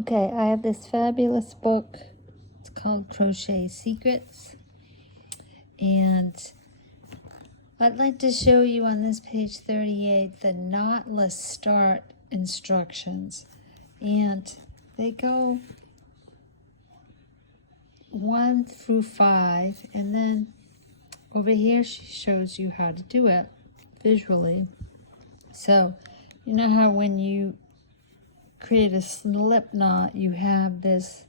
Okay, I have this fabulous book. It's called Crochet Secrets. And I'd like to show you on this page 38 the knotless start instructions. And they go 1 through 5. And then over here she shows you how to do it visually. So, you know how when you create a slip knot, you have this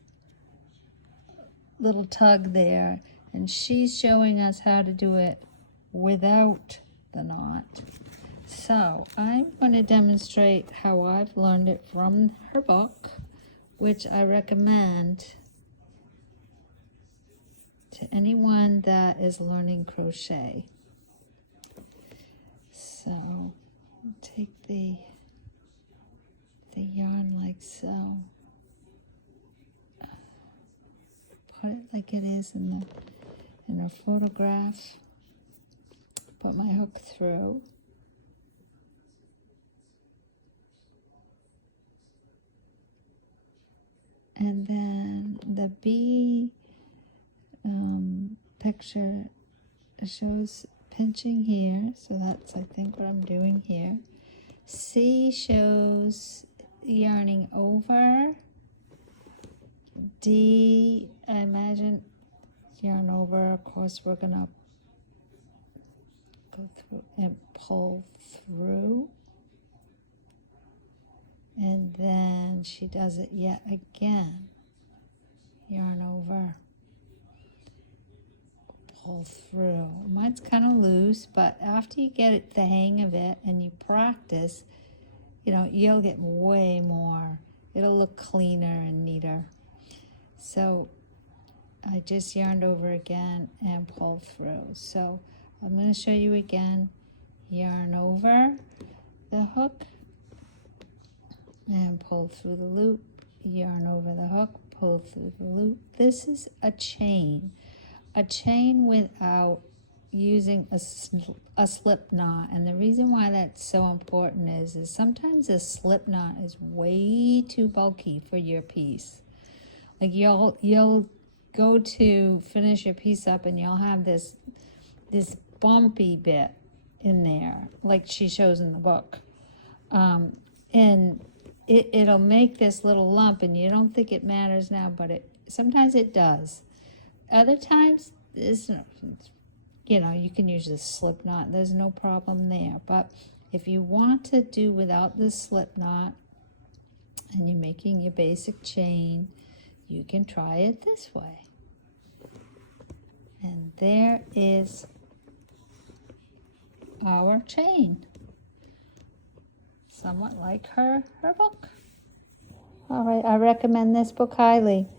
little tug there, and she's showing us how to do it without the knot. So I'm going to demonstrate how I've learned it from her book, which I recommend to anyone that is learning crochet. So take the yarn like so, put it like it is in our photograph, put my hook through, and then the bee picture shows pinching here, so that's I think what I'm doing here. C shows yarning over. D, I imagine yarn over. Of course, we're gonna go through and pull through, and then she does it yet again. Yarn over, pull through. Mine's kind of loose, but after you get the hang of it and you practice, you know, you'll get way more. It'll look cleaner and neater. So I just yarned over again and pull through. So I'm going to show you again. Yarn over the hook and pull through the loop. Yarn over the hook, pull through the loop. This is a chain without using a slip knot. And the reason why that's so important is sometimes a slip knot is way too bulky for your piece. Like you'll go to finish your piece up and you'll have this bumpy bit in there, like she shows in the book, and it'll make this little lump, and you don't think it matters now, but sometimes it does. Other times, you know, you can use the slip knot. There's no problem there. But if you want to do without the slip knot and you're making your basic chain, you can try it this way. And there is our chain. Somewhat like her book. All right, I recommend this book highly.